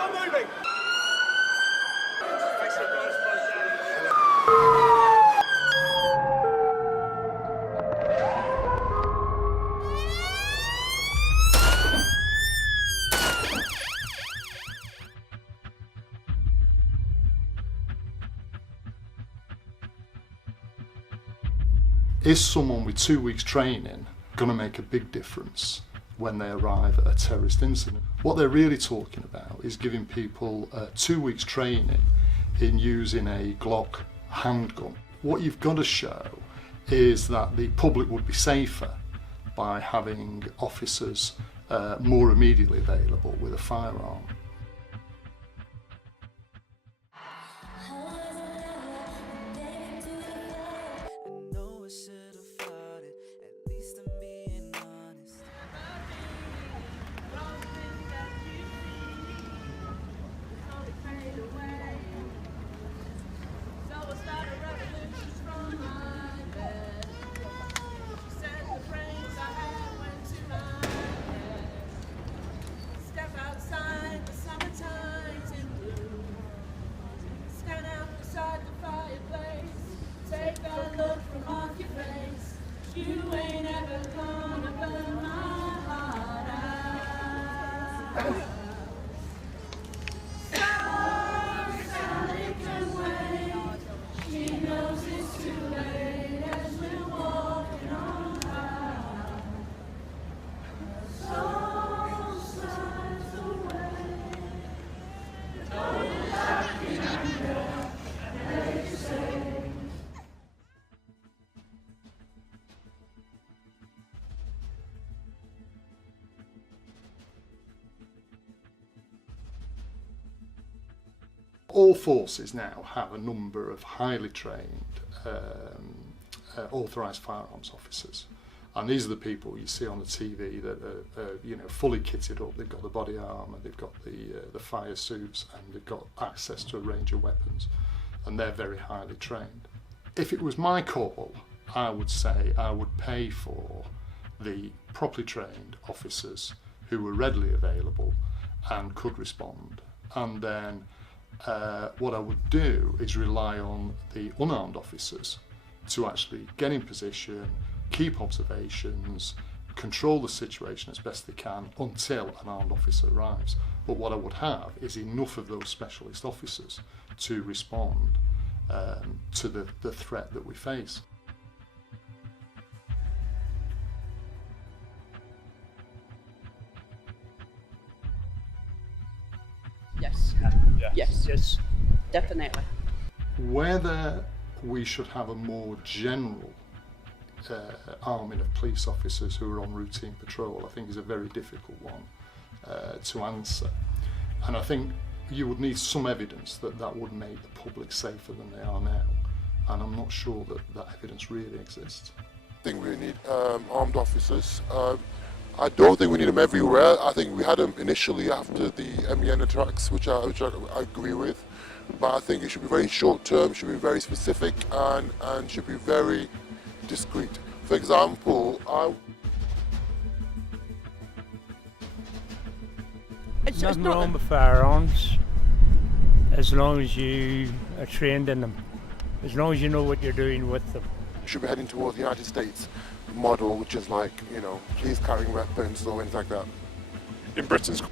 on moving! Is someone with 2 weeks training going to make a big difference when they arrive at a terrorist incident? What they're really talking about is giving people 2 weeks training in using a Glock handgun. What you've got to show is that the public would be safer by having officers more immediately available with a firearm. You ain't ever gonna burn my heart out. Sally can wait. She knows it's too late as we're walking on by. Soul slides away. Oh, happy under, they say. All forces now have a number of highly trained, authorised firearms officers, and these are the people you see on the TV that are fully kitted up. They've got the body armour, they've got the fire suits, and they've got access to a range of weapons, and they're very highly trained. If it was my call, I would say I would pay for the properly trained officers who were readily available and could respond, and then what I would do is rely on the unarmed officers to actually get in position, keep observations, control the situation as best they can until an armed officer arrives. But what I would have is enough of those specialist officers to respond to the threat that we face. Yes. Yes. Definitely. Whether we should have a more general arming of police officers who are on routine patrol, I think is a very difficult one to answer. And I think you would need some evidence that that would make the public safer than they are now. And I'm not sure that that evidence really exists. I think we need armed officers. I don't think we need them everywhere. I think we had them initially after the MEN attacks, which I agree with. But I think it should be very short term, should be very specific, and should be very discreet. For example, There's nothing wrong with firearms as long as you are trained in them, as long as you know what you're doing with them. should be heading towards the United States model, which is like, police carrying weapons or things like that. In Britain's